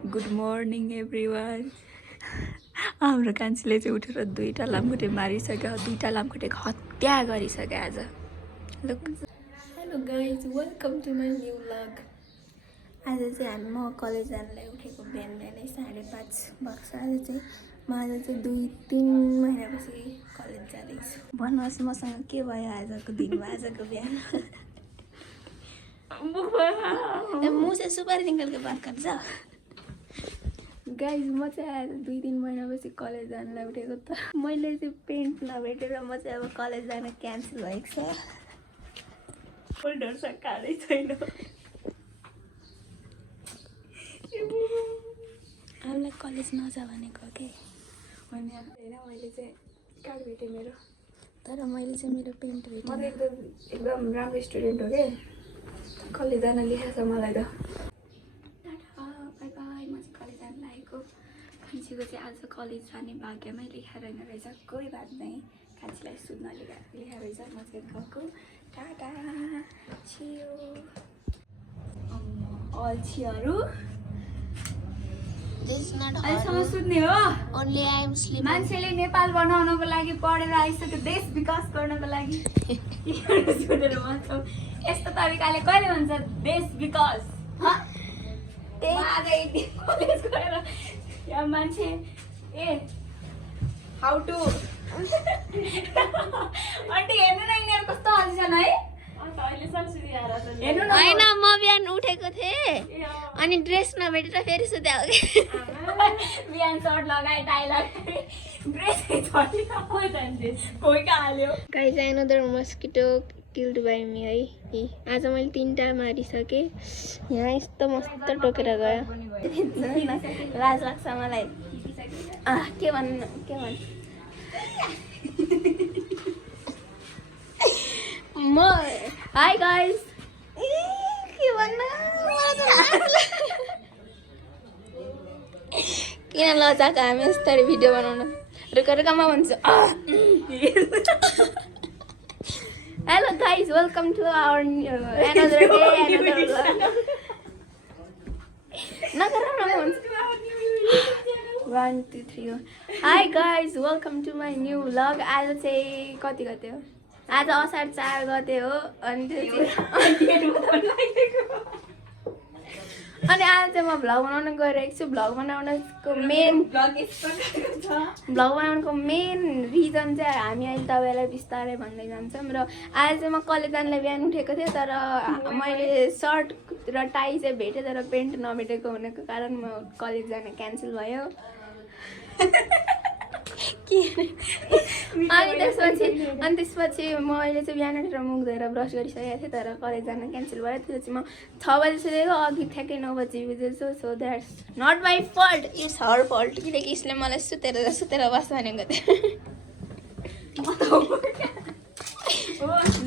Good morning everyone. हाम्रो कान्छीले चाहिँ उठेर 2टा लामखुट्टे मारिसक्यो, 2टा लामखुट्टे हत्या गरिसक्यो आज। Hello guys, welcome to my new vlog. आज चाहिँ म कलेज जानलाई उठेको बिहान बिहानै 5:30 भएको छ। आज चाहिँ म 2-3 महिनापछि कलेज जाँदैछु। भन्नुहोस् मसँग के भयो आजको दिनमा, आजको बिहान। मुँह से सुपारी निकल के बात गर्छ। गाइज म चाहिँ आज 2-3 महिनापछि कलेज जानलाई उठेको त मैले चाहिँ पेन्ट नभेटेर म चाहिँ अब कलेज जान क्यान्सल भएको छ। फोल्डर सकारै छैन। हामीलाई कलेज नजा भनेको के भने होइन। मैले चाहिँ कार्ड भेटेँ मेरो, तर मैले चाहिँ मेरो पेन्ट भेटेँ। म त एकदम राम्रो स्टुडेन्ट हो कि कलेज जान लेखेको छ मलाई त। कान्छीको चाहिँ आज कलेज जाने भाग्यमै लेखा रहेन रहेछ। कोही बात नै, कान्छीलाई सुत्न लेखा रहेछ। म चाहिँ गएको। टाटा छियो अल्छीहरू। अहिलेसम्म सुत्ने हो। मान्छेले नेपाल बनाउनको लागि पढेर आइसक्यो, देश विकास गर्नको लागि सुनेर भन्छौ। यस्तो तरिकाले कहिले हुन्छ देश विकास? आज कलेज गएर यहाँ मान्छे हाउ टु आन्टी हेर्नु न यिनीहरू कस्तो हल्छन् है। होइन म बिहान उठेको थिएँ अनि ड्रेस नभेटेर फेरि सुते हो कि। बिहान सर्ट लगाएँ, टाई लगाएँ, ड्रेसै हाल्यो। Guys another mosquito killed by me है। आज मैले 3टा मारिसकेँ। यहाँ यस्तो मस्त टोकेर गयो। लाज लाग्छ मलाई। के भन्नु म हाई गाइज। के भन्नु किन लजाएको हामी यस्तरी भिडियो बनाउन। रुका म भन्छु। Hello guys, welcome to our another day, another vlog. नगर न म भन्छु 1 2 3 hi guys, welcome to my new vlog. आज चाहिँ कति गते हो? आज असार 4 गते हो। अनि आज चाहिँ म भ्लग बनाउन गइरहेको छु। भ्लग बनाउनको मेन रिजन चाहिँ हामी अहिले तपाईँलाई बिस्तारै भन्दै जान्छौँ। र आज चाहिँ म कलेज जानलाई बिहान उठेको थिएँ, तर मैले सर्ट र टाई चाहिँ भेटेँ, तर पेन्ट नभेटेको हुनको कारण म कलेज जान क्यान्सल भयो। अनि त्यसपछि म अहिले चाहिँ बिहान उठेर मुख धोएर ब्रस गरिसकेको थिएँ, तर कलेज जान क्यान्सल भयो। त्यसपछि म 6 बजी सुतेको, अघि ठ्याक्कै 9 बजी बुझेछु। So that's not my fault, it's her fault, किनकि यसले मलाई सुतेर बस भनेको थियो।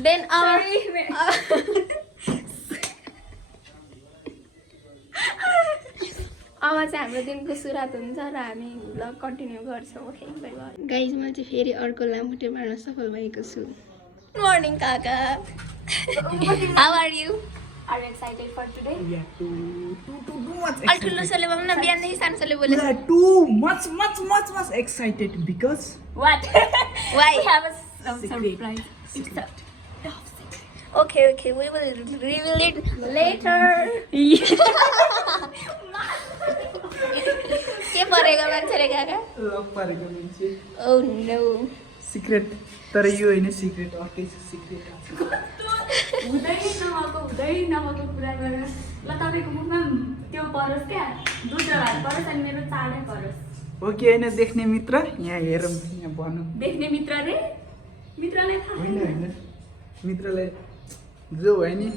देन अब चाहिँ हाम्रो दिनको सुरुवात हुन्छ र हामी भ्लग कन्टिन्यू गर्छौँ। Okay bye bye. गाइज म चाहिँ फेरि अर्को लामखुट्टे मार्न सफल भएको छु। गुड मर्निङ काका। How are you? Are you excited for today? Yeah, too much Al ठुलो सोले भन्न बिहानदेखि सानो सोले बोले। Yeah, too much excited because What? Why? We have a surprise. Okay, we will reveal it later. के परेको मान्छेले काका? लक परेको मान्छे। Oh no. सिक्रेट, तर यो हैन सिक्रेट, अर्कै सिक्रेट। हुँदै नभएको कुरा गरेर ल तपाईको मुखमा त्यो परोस् क्या, दुईटा भात परोस् अनि मेरो चाडै परोस्। हो कि हैन देख्ने मित्र? यहाँ हेरौँ, यहाँ भनौँ। देख्ने मित्र रे? मित्रलाई थाहा हैन मित्रलाई जो भयो नि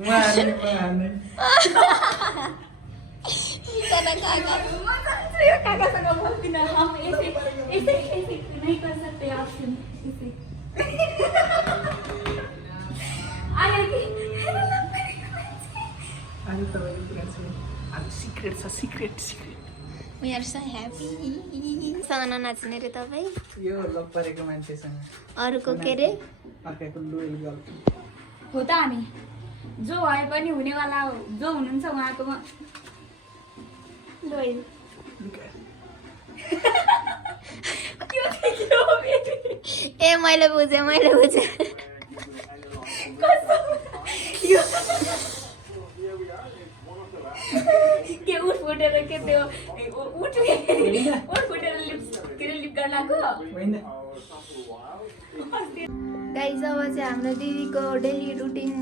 उहाँले यो काकासँग बोल्दिन। हम ऐसे नहीं कर सकते आपसे। अनि तपाईको कुरा छ, आज सिक्रेट छ, secret. We are so happy. सँग नाच्ने रे तपाईँ? यो लक परेको मान्छेसँग। अरूको के रे? अर्काको लोयल गर्ल हो त हामी जो भए पनि हुनेवाला हो, जो हुनुहुन्छ उहाँकोमा ए मैले बुझेँ के उठ फुटेर के त्यो उठ फुटेर लिप गर्नको गाइस अब चाहिँ हाम्रो दिदीको डेली रुटिन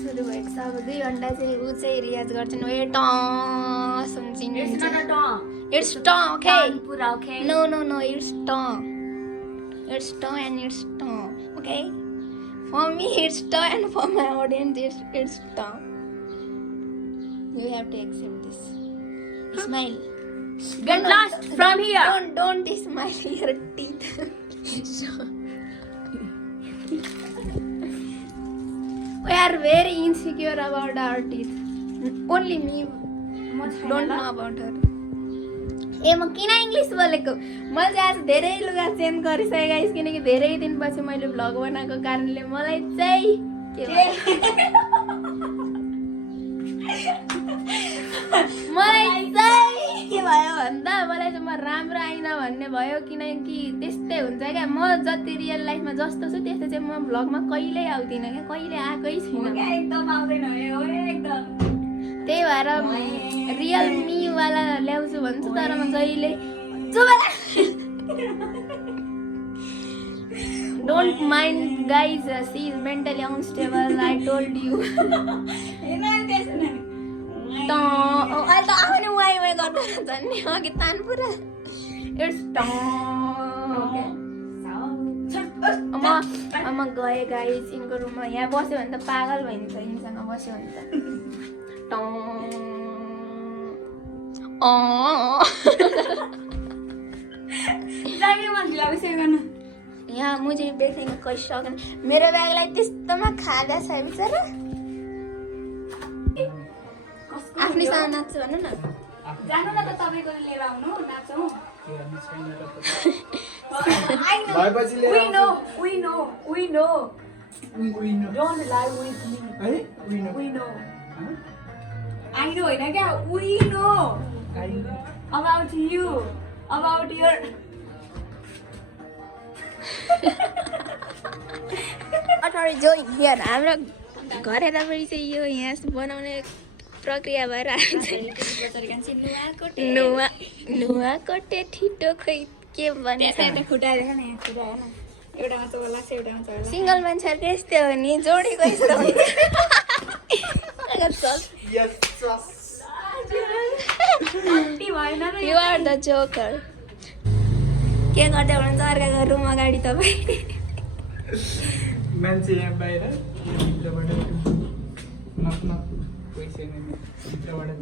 सुरु भएको छ अब 2 घन्टा चाहिँ ऊ चाहिँ रियाज गर्छन् ए ट सुन्छिनु इट्स ट ओके पुरा ओके नो इट्स ट एन्ड इट्स ट ओके फर मी इट्स ट and for my audience it's ट you have to accept this smile get lost from here don't smile your teeth we are very insecure about our teeth only me don't know about her ए म किन English बोलेको मैले चाहिँ आज धेरै लुगा change गरिसकेँ गाइस किनकि धेरै दिनपछि मैले भ्लग बनाएको कारणले मलाई चाहिँ के भयो भन्दा मलाई चाहिँ म राम्रो आइन भन्ने भयो किनकि त्यस्तै हुन्छ क्या म जति रियल लाइफमा जस्तो छु त्यस्तो चाहिँ म भ्लगमा कहिल्यै आउँदिनँ क्या कहिले आएकै छैन एकदम आउँदैन हो एकदम त्यही भएर रियल मी वाला ल्याउँछु भन्छु तर म जहिले don't mind guys she is mentally unstable I told you अहिले त आउने वाइ गर्दा हुन्छ नि अघि तान पुरा इट्स म गएँ गाइज यिनको रुममा यहाँ बस्यो भने त पागल भइन्छ यिनसँग बस्यो भने त यहाँ मुझे देखेंगे कैसा मेरो ब्यागलाई त्यस्तोमा खाँदा छ बिचरा आफ्नैसँग नाच्छु भन्नु न जानु न त तपाईको लिएर आउनु नाचौँ we know don't lie with me we know I know होइन क्या we know about you about your What are you doing here? हाम्रो घर हेर्दाखेरि चाहिँ यो यहाँ बनाउने प्रक्रिया भएर नुहाकोटे ठिटो खै के भन्छ सिङ्गल मान्छेहरूको यस्तै हो नि जोडीको यस्तो हुन्छ You are the joker. के गर्दै हुनुहुन्छ अर्काको रुम अगाडि तपाईँ मान्छे यहाँ बाहिर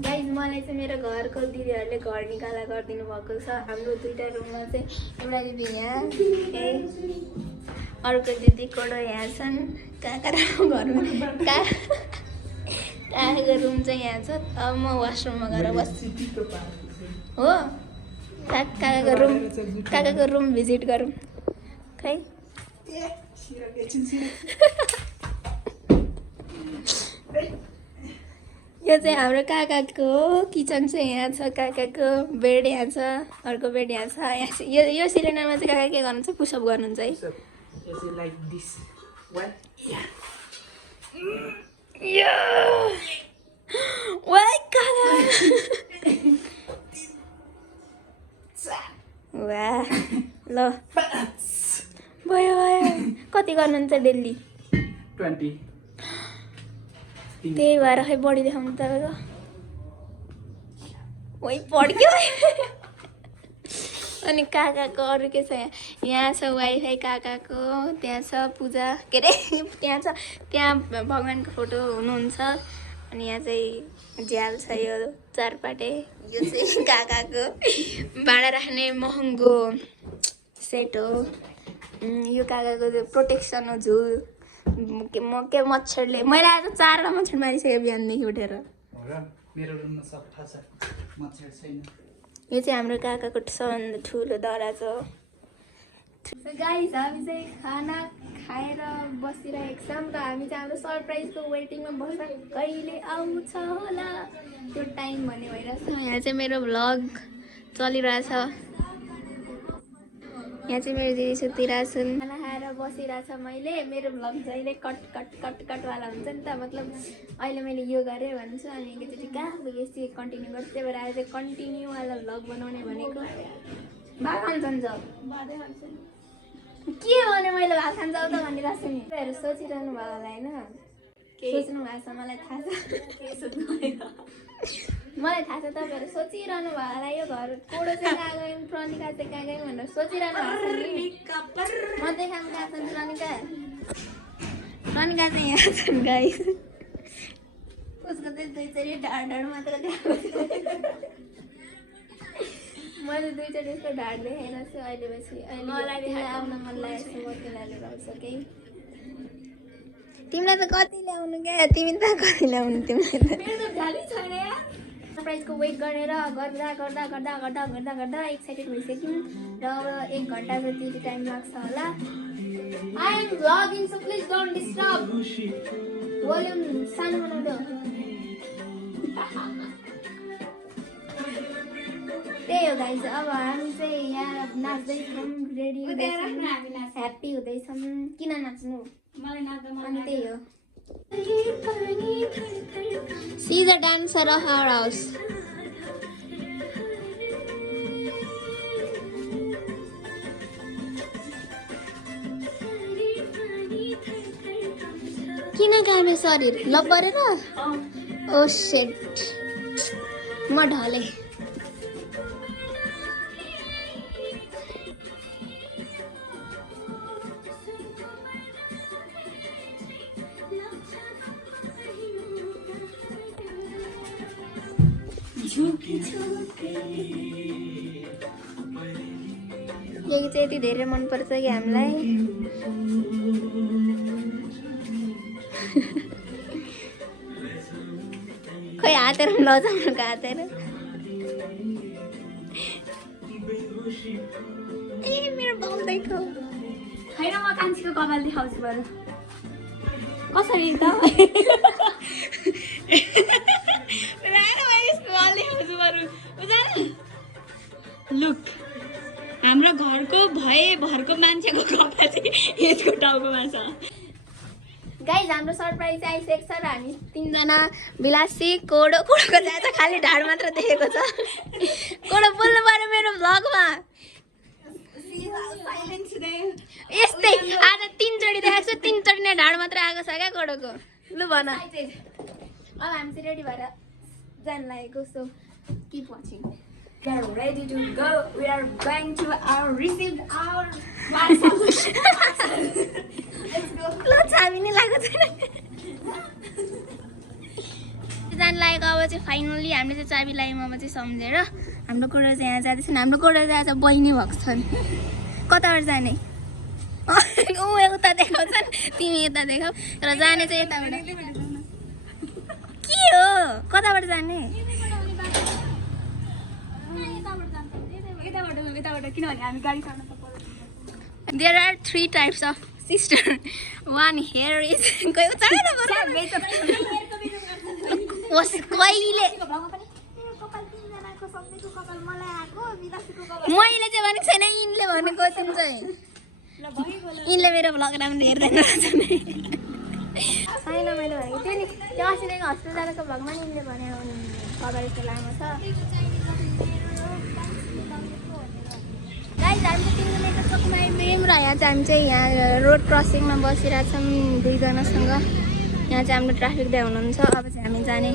गाइज मलाई चाहिँ मेरो घरको दिदीहरूले घर निकाला गरिदिनु भएको छ हाम्रो 2टा रुममा चाहिँ एउटा दिदी यहाँ अर्को दिदी कोडो यहाँ छन् काका घरमा काकाको रुम चाहिँ यहाँ छ अब म वासरुममा गएर बस्छु हो काकाको रुम भिजिट गरौँ खै यो चाहिँ हाम्रो काकाको किचन चाहिँ यहाँ छ काकाको बेड यहाँ छ अर्को बेड यहाँ छ यो सिलिन्डरमा चाहिँ काका के गर्नुहुन्छ पुसअप गर्नुहुन्छ है ल भयो कति गर्नुहुन्छ डेली 20 त्यही भएर खै बढी देखाउनु तपाईँको ओइ पड्क्यो अनि काकाको अरू के छ यहाँ छ वाइफाई काकाको त्यहाँ छ पूजा के अरे त्यहाँ भगवान्को फोटो हुनुहुन्छ अनि यहाँ चाहिँ झ्याल छ यो चारपाटे यो चाहिँ काकाको भाँडा राख्ने महँगो सेट हो यो काकाको त्यो प्रोटेक्सन हो झुल के मच्छरले मैले आज 4वटा मच्छर मारिसकेँ बिहानदेखि उठेर यो चाहिँ हाम्रो काकाको सबभन्दा ठुलो दराज हो गाइस हामी चाहिँ खाना खाएर बसिरहेको छौँ र हामी चाहिँ हाम्रो सरप्राइजको वेटिङमा बस्छ कहिले आउँछ होला त्यो टाइम भन्ने भइरहेछ। यहाँ चाहिँ मेरो भ्लग चलिरहेछ। यहाँ चाहिँ मेरो दिदी सुतिरहेछन्, खाना खाएर बसिरहेछ। मैले मेरो भ्लग जहिले कट कट कट कटवाला हुन्छ नि त, मतलब अहिले मैले यो गरेँ भन्छु अनि एकैचोटि कहाँ पुगेपछि कन्टिन्यू गर्छु। त्यही भएर आज चाहिँ कन्टिन्यूवाला भ्लग बनाउने भनेको। भात खान्छन् जाऊ के भने मैले भात खान जाऊ त भनिरहेको छु नि। तपाईँहरू सोचिरहनु भयो होला होइन, सोच्नु भएको छ, मलाई थाहा छ। मलाई थाहा छ तपाईँहरू सोचिरहनु भयो होला यो घर कोडो चाहिँ कहाँ गयौँ, प्रनिका चाहिँ कहाँ गयौँ भनेर सोचिरहनु भएको छ नि। म देखाउँ कहाँ छन् प्रनिका। प्रनिका चाहिँ यहाँ छन् गाइस। उसको चाहिँ दुईचोटि ढाड मात्र देखाएको मैले दुईचोटि यसको ढाड देखाइरहेको छु अहिले। पछि अहिले आउन मन लागेको छ, म तिमीलाई लिएर आउँछु कि। तिमीलाई त कति ल्याउनु क्या, तिमी त कति ल्याउनु तिमीलाई त छैन यार। सरप्राइजको वेट गरेर गर्दा गर्दा गर्दा गर्दा गर्दा गर्दा एक्साइटेड भइसक्यौँ र अब 1 घन्टा जति टाइम लाग्छ होला। I am vlogging so please don't disturb. Volume सानो बनाउँदै त्यही हो गाइस। अब हामी चाहिँ यहाँ नाच्दैछौँ, रेडी हुँदैछौँ, ह्याप्पी हुँदैछौँ। किन नाच्नु, अनि त्यही हो। She is a dancer of our house. किन गामे शरीर लप गरेर? ओ सेट म ढले। यही चाहिँ यति धेरै मनपर्छ कि हामीलाई। खोइ हातेर लजाउनुको हातेर। ए मेरो बाउदैको होइन, म कान्छीको कपाल देखाउँछु बरु। कसरी त लुक हाम्रो घरको भरको मान्छेको कपाल चाहिँ यसको टाउकोमा छ। गाइज हाम्रो सरप्राइज आइसकेको छ र हामी 3 जना विलासी कोडोको जान्छ, खालि ढाड मात्र देखेको छ। कोडो बोल्नु पर्यो मेरो भ्लगमा। यस्तै आज 3 चोटि देखाएको छु, 3 चोटि नै ढाड मात्र आएको छ क्या कोडोको। लु भन। अब हामी चाहिँ रेडी भएर जान लागेको, so keep watching. We are ready to go. We are going to receive our parcel. Let's go. ल चाबी नै लागेको छैन। जान लागेको अब चाहिँ फाइनली हामीले चाहिँ चाबी लगायौँ। अब चाहिँ सम्झेर हाम्रो कोडो चाहिँ यहाँ जाँदैछन्। हाम्रो कोडो चाहिँ आज बहिनी भएको छन्। कताबाट जाने? ऊ उता देखाउँछन्, तिमी यता देखाऊ। तर जाने चाहिँ यताबाट। के हो, कताबाट जाने? किनभने हामी गाडी चढ्न त पर्दैन। There are 3 types of sister. One here is कोही चढ्दैन कहिले मैले चाहिँ भनेको छैन, यिनले भनेको तिमी चाहिँ। यिनले मेरो भ्लग राम्रो हेर्दैन छैन मैले भनेको त्यो नि। त्यो अस्तिदेखि हस्पिटल जाँदाको भ्लगमा नि यिनले भने कपाल यस्तो लामो छ। गाइस हामी चाहिँ 3 जना एउटा चोकमा आइपुग्यौँ र यहाँ चाहिँ हामी चाहिँ यहाँ रोड क्रसिङमा बसिरहेछौँ 2 जनासँग। यहाँ चाहिँ हाम्रो ट्राफिक दाइ हुनुहुन्छ। अब चाहिँ हामी जाने।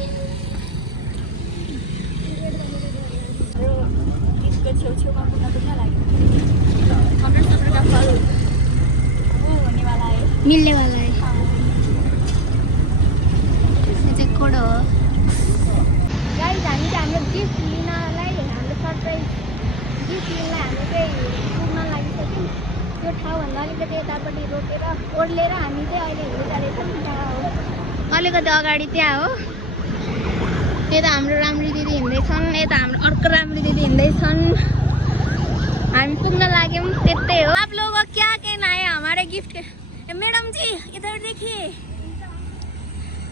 छेउछेउमा पुग्न लाग्यो। मिल्नेवाला है। यो चाहिँ कोडो हो। गाइस हामी चाहिँ हाम्रो गिफ्ट लिनलाई, हाम्रो सरप्राइज गिफ्ट लिनलाई हामी चाहिँ पुग्न लागिसक्यौँ। त्यो ठाउँभन्दा अलिकति यतापट्टि रोकेर ओर्लेर हामी चाहिँ अहिले हिँड्दै जाँदैछौँ। त्यहाँ हो अलिकति अगाडि त्यहाँ हो। यता हाम्रो राम्री दिदी हिँड्दैछन्, यता हाम्रो अर्को राम्री दिदी हिँड्दैछन्। हामी पुग्न लाग्यौँ, त्यतै हो। आप लोगों को क्या कहना है हमारे गिफ्ट के? मैडम जी इधर देखिए,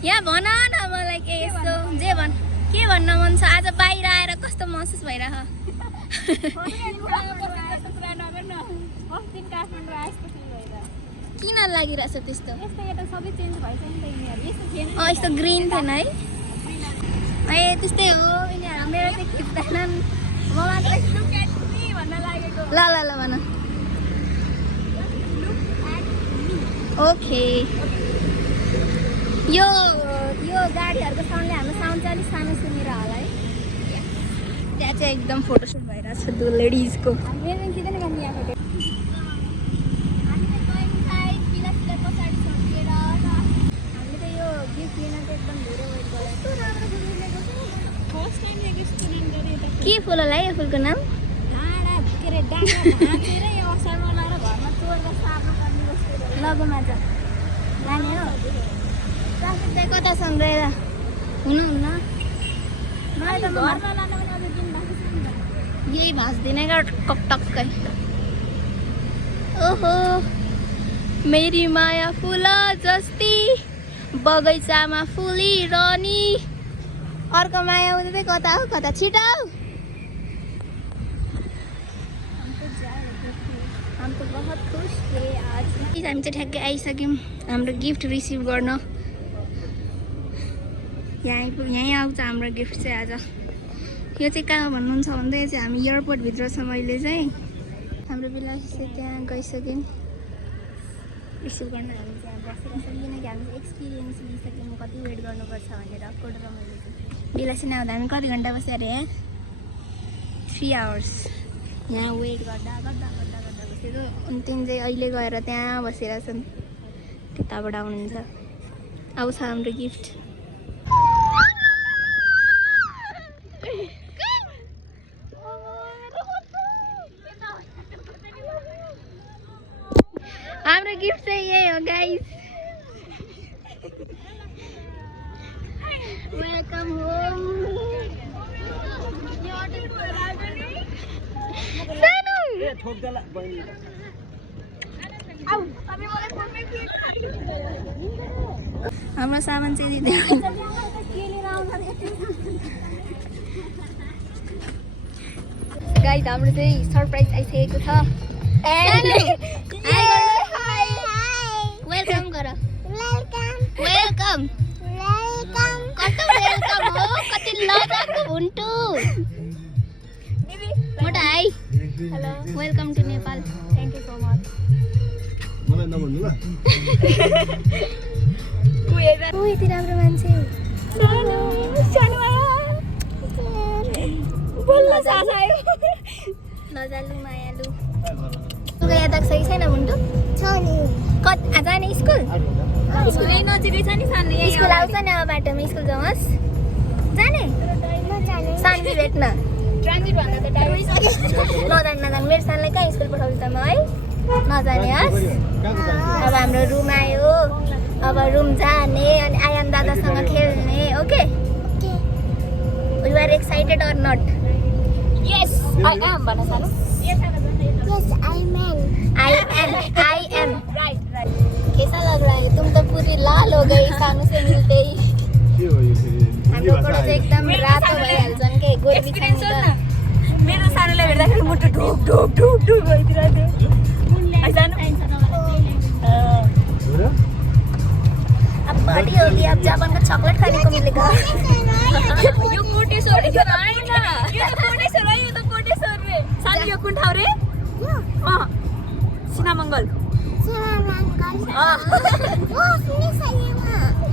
यहाँ भन न मलाई के यस्तो जे भन। के भन्न मन छ आज बाहिर आएर कस्तो महसुस भइरह किन लागिरहेछ त्यस्तो यस्तो ग्रिन थिएन है ए त्यस्तै हो यिनीहरू मेरो चाहिँ खिच्दैनन् म मात्रै ल ल ल भन ओके यो गाडीहरूको साउन्डले हाम्रो साउन्ड चाहिँ अलिक सानो सुनेर होला है त्यहाँ चाहिँ एकदम फोटोसुट भइरहेछ त्यो लेडिजको के फुल होला है यो फुलको नाम लगमा छ लाने हो ट्राफिक चाहिँ कतासम्म रहेर हुनुहुन्न यही भाँच्दिन क्या टक्कै ओहो मेरी माया फुला जस्ती बगैँचामा फुलिरहनी अर्को माया उतै कता हो कता छिटो हम तो बहुत खुश थे आज हामी चाहिँ ठ्याक्कै आइसक्यौँ हाम्रो गिफ्ट रिसिभ गर्न यहीँ आउँछ हाम्रो गिफ्ट चाहिँ आज यो चाहिँ कहाँ भन्नुहुन्छ भन्दा चाहिँ हामी एयरपोर्टभित्र छ मैले चाहिँ हाम्रो बिलासी चाहिँ त्यहाँ गइसक्यौँ रिसिभ गर्न हामी चाहिँ बसिरहेको छौँ किनकि हामी चाहिँ एक्सपिरियन्स लिइसक्यौँ कति वेट गर्नुपर्छ भनेर कोड र मैले चाहिँ बिलासी नआउँदा हामी कति घन्टा बस्यो अरे यहाँ 3 आवर्स यहाँ वेट गर्दा बसेको अनि तिन चाहिँ अहिले गएर त्यहाँ बसिरहेछन् त्यताबाट आउनुहुन्छ आउँछ हाम्रो गिफ्ट हाम्रो गिफ्ट चाहिँ यही हो गाइस वेलकम होम हाम्रो सामान चाहिँ दिँदैन गाइस हाम्रो चाहिँ सरप्राइज आइसकेको छ वेलकम गर वेलकम कस्तो वेलकम हो कति लजाको हुन्टु मोटा hi hello welcome to Nepal thank you so much मलाई नभन्नु ल ओ यति राम्रो मान्छे सानो बोल्न सास आयो लजालु मायालु तुका याद आएको छ कि छैन हुन्टु छ नि जाने स्कुल यही नजिकै छ नि सानो स्कुल आउँछ नि अब बाटोमा स्कुल जाओस् जाने सानवी भेट्न ट्रान्जिट भन्दा त टाइम नजान मेरो सानलाई कहाँ स्कुल पठाउँछु त म है नजाने हस् अब हाम्रो रुम आयो अब रुम जाने अनि आयान दादासँग खेल्ने okay you are excited or not yes I am भन सानो यस आई एम राइट कैसा लग रहा है तुम तो पूरी लाल हो गई सानू से मिलते ही हाम्रो फोटो चाहिँ एकदम रातो भइहाल्छ नि के गोर्बी छ मेरो सानोले भेट्दाखेरि मुटु ढुक ढुक ढुक ढुक भइदिरहेको थियो सानो अब पार्टी होगी अब जापान का चॉकलेट खाने को मिलेगा यो कोटेश्वर हैन यो त कोटेश्वर है यो त कोटेश्वर रे सानो यो कुन ठाउँ रे सिनामंगल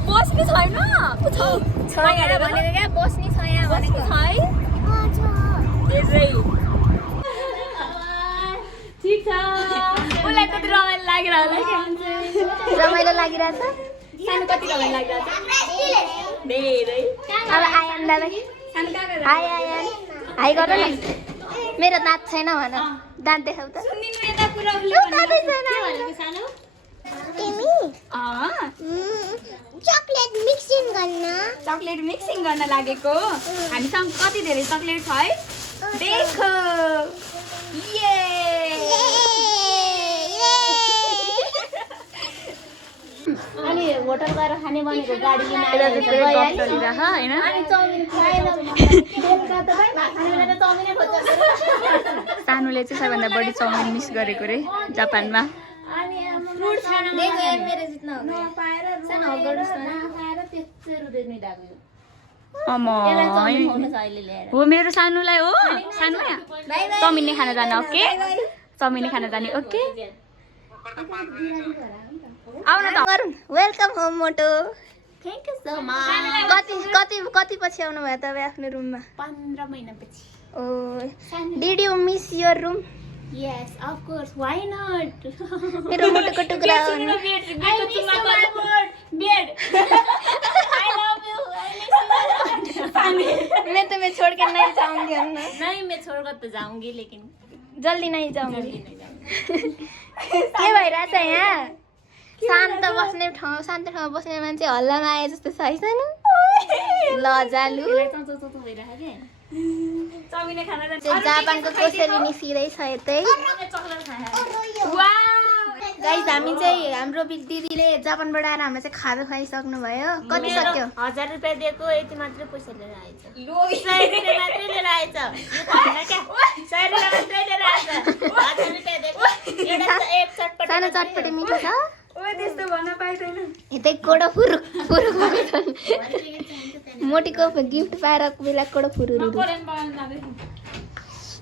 बस्ने छैन भनेको क्या बस्ने छ यहाँ भनेको छ है ठिक छ उसलाई कति रमाइलो लागिरहेको होला रमाइलो लागिरहेछ सानो कति रमाइलो लागिरहेछ धेरै अब आयान दादा हाई आयान हाई गर न मेरो दाँत छैन भन दाँत देखाउ त चकलेट मिक्सिङ गर्न लागेको हामीसँग कति धेरै चकलेट छ है देख अनि होटल गएर खाने भनेको गाडी लिन यता चाहिँ फेरि गफ चलिरहेछ होइन अनि चाउमिन खाएन बेलुका त भाइ भात खाने बेला चाउमिनै खोज्छ सानुले चाहिँ सबैभन्दा बढी चाउमिन मिस गरेको रे जापानमा अनि फ्रुट खान देखो यार मेरो जित्न हो नपाएर सानो हगडस नखाएर त्यसै रुदै नै लाग्यो अम यसलाई चाउमिन खुवाउनु छ अहिले ल्याएर हो मेरो सानुलाई हो सानु चाउमिन नै खान जाने ओके चाउमिन नै खान जाने ओके आउन त वेलकम होम मोटो थ्याङ्क यू सो मच कति पछि आउनु भयो तपाईँ आफ्नो रुममा 15 महिनापछि oh did you miss your room Yes, of course. Why not? मेरो मोटोको टुक्रा हो I miss you, my bed. I love you. I miss you. मैं तुम्हें छोड़ के नहीं जाऊंगी अन्ना नहीं, मैं छोड़कर तो जाऊंगी लेकिन जल्दी नहीं जाऊंगी जल्दी नहीं जाऊंगी. के भइरहेछ यहाँ शान्त बस्ने ठाउँ शान्त ठाउँमा बस्ने मान्छे हल्लामा आए जस्तो छ है सानो लजालु चाउमिन खाना जापानको कोसेली निस्किँदैछ यतै गाइस हामी चाहिँ हाम्रो दिदीले जापानबाट आएर हामीलाई चाहिँ खाजा खुवाइसक्नु भयो कति सक्यो 1000 रुपैयाँ दिएको यति मात्र पैसा लिएर आएछ 100 रुपैयाँ मात्रै लिएर आएछ यो भन्दैन क्या 100 रुपैयाँ मात्रै लिएर आएछ 1000 रुपैयाँ दिएको एउटा एक चटपटी सानो चटपटी मिठो छ ओए त्यस्तो भन्न पाइदैन यतै कोडो फुरुक फुरुक मोटीको गिफ्ट पाएर बेला कोडो फुरुरु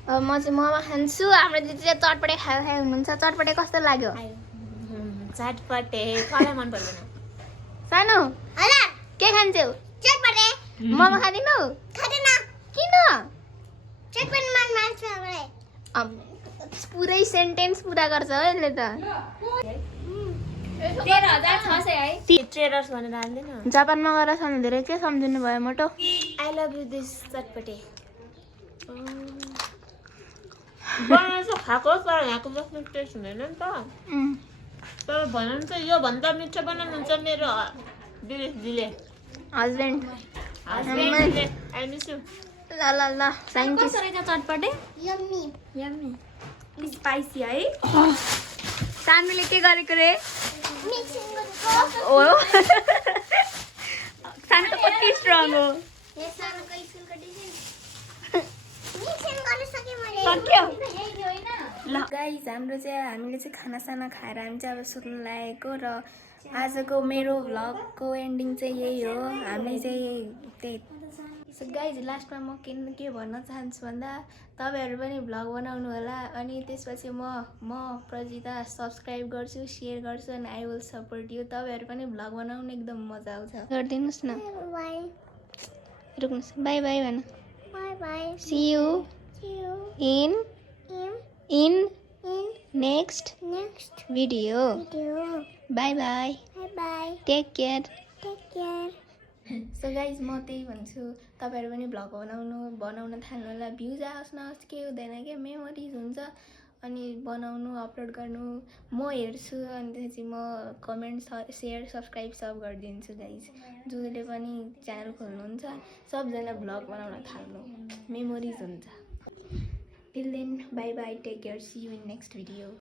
अब म चाहिँ मोमो खान्छु हाम्रो दिदी चाहिँ चटपटे खाए हुनुहुन्छ चटपटे कस्तो लाग्यो चटपटे मलाई मन पर्दैन सानो के खान्छौ चटपटे मोमो खादिनौ खादिन किन चटपटे मन मार्छ मलाई पुरै सेन्टेन्स पुरा गर्छ हो यसले त 13,600 है ट्रेडर्स भनेर हाल्दैन जापानमा गएर सम्झेर के सम्झिनु भयो मोटो आई लभ यु दिस चटपटे बनाएर खाएको तर यहाँको जस्तो टेस्ट हुँदैन नि त तर भनौँ त यो भन्दा मिठो बनाउनुहुन्छ मेरो दिदीले हस्बेन्ड आई मिस यु ल ल ल थ्याङ्क यू चटपटे यम्मी यम्मी स्पाइसी है सानुले के गरेको रे मिक्सिङ ओ सानु त कति स्ट्रङ हो गाइस हाम्रो चाहिँ हामीले चाहिँ खानासाना खाएर हामी चाहिँ अब सुत्नु लागेको र आजको मेरो भ्लगको एन्डिङ चाहिँ यही हो हामी चाहिँ त्यही सो गाइज लास्टमा म के भन्न चाहन्छु भन्दा तपाईँहरू पनि भ्लग बनाउनु होला अनि त्यसपछि म प्रजिता सब्सक्राइब गर्छु सेयर गर्छु अनि आई विल सपोर्ट यु तपाईँहरू पनि भ्लग बनाउनु एकदम मजा आउँछ गरिदिनुहोस् न रुक्नुहोस् बाई बाई भन see you in next video bye bye take care so guys म त्यही भन्छु तपाईँहरू पनि भ्लग बनाउन थाल्नु होला भ्युज आओस् नहोस् केही हुँदैन क्या मेमोरिज हुन्छ अनि बनाउनु अपलोड गर्नु म हेर्छु अनि त्यसपछि म कमेन्ट सेयर सब्सक्राइब सब गरिदिन्छु गाइज जसले पनि च्यानल खोल्नुहुन्छ सबजना भ्लग बनाउन थाल्नु मेमोरिज हुन्छ till then bye bye take care see you in next video